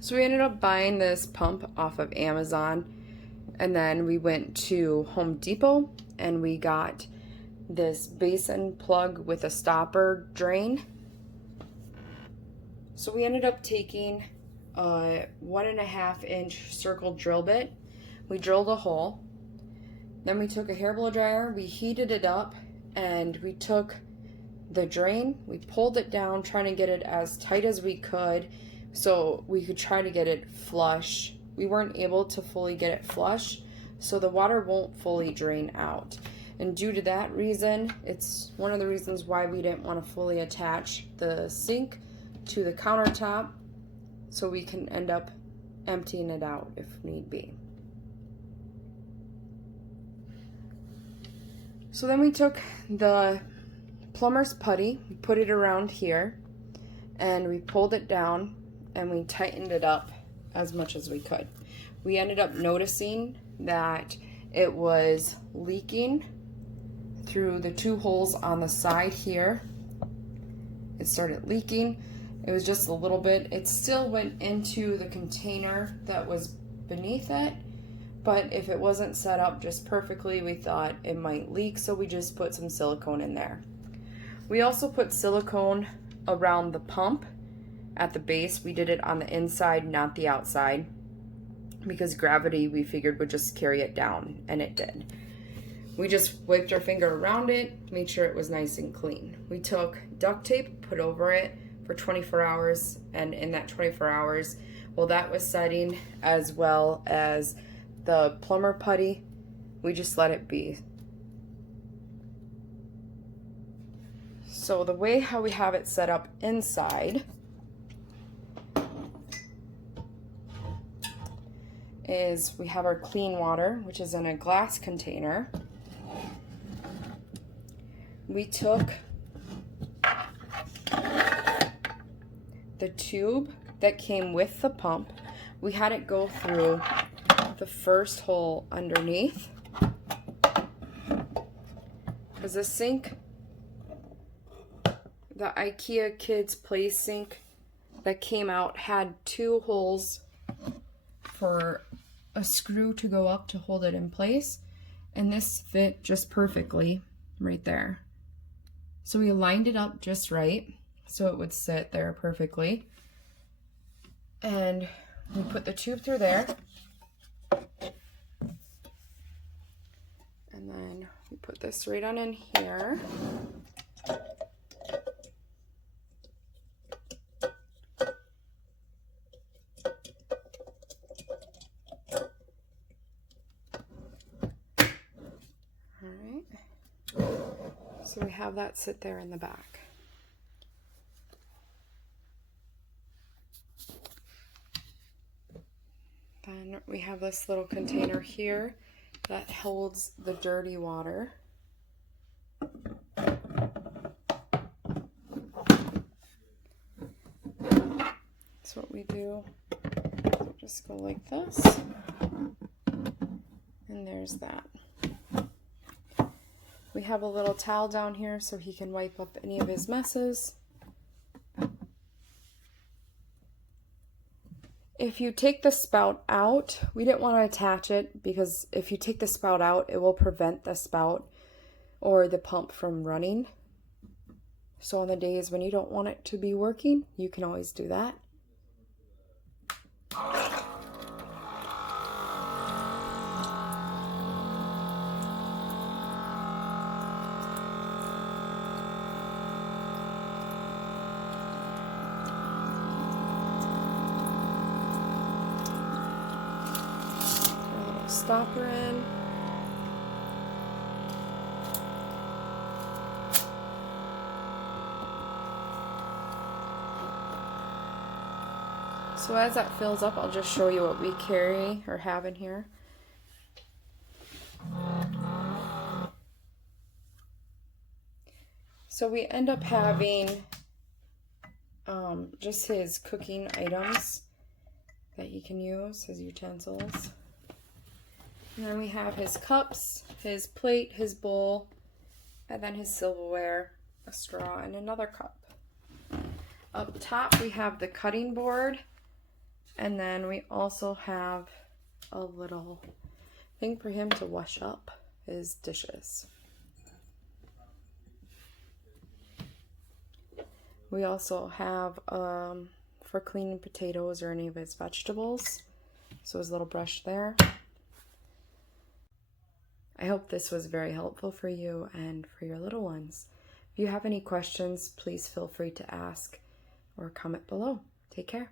So we ended up buying this pump off of Amazon, and then we went to Home Depot and we got this basin plug with a stopper drain. So we ended up taking a 1.5-inch circle drill bit. We drilled a hole. Then we took a hair blow dryer, we heated it up, and we took the drain, we pulled it down, trying to get it as tight as we could so we could try to get it flush. We weren't able to fully get it flush, so the water won't fully drain out. And due to that reason, it's one of the reasons why we didn't want to fully attach the sink to the countertop, so we can end up emptying it out if need be. So then we took the plumber's putty, we put it around here, and we pulled it down and we tightened it up as much as we could. We ended up noticing that it was leaking through the 2 holes on the side here. It started leaking. It was just a little bit. It still went into the container that was beneath it, but if it wasn't set up just perfectly, we thought it might leak, so we just put some silicone in there. We also put silicone around the pump at the base. We did it on the inside, not the outside, because gravity, we figured, would just carry it down, and it did. We just wiped our finger around it, made sure it was nice and clean. We took duct tape, put over it for 24 hours, and in that 24 hours, while that was setting, as well as the plumber putty, we just let it be. So the way how we have it set up inside is we have our clean water, which is in a glass container. We took the tube that came with the pump. We had it go through the first hole underneath, because the sink, the Ikea Kids Play sink that came out, had 2 holes for a screw to go up to hold it in place, and this fit just perfectly right there. So we lined it up just right so it would sit there perfectly, and we put the tube through there. And then we put this right on in here. Alright. So we have that sit there in the back. Then we have this little container here that holds the dirty water. So what we do, so just go like this, and there's that. We have a little towel down here so he can wipe up any of his messes. If you take the spout out, we didn't want to attach it because if you take the spout out, it will prevent the spout or the pump from running. So on the days when you don't want it to be working, you can always do that. Stopper in. So as that fills up, I'll just show you what we carry or have in here. So we end up having just his cooking items that he can use, his utensils. And then we have his cups, his plate, his bowl, and then his silverware, a straw, and another cup. Up top we have the cutting board And then we also have a little thing for him to wash up his dishes. We also have for cleaning potatoes or any of his vegetables. So his little brush there. I hope this was very helpful for you and for your little ones. If you have any questions, please feel free to ask or comment below. Take care.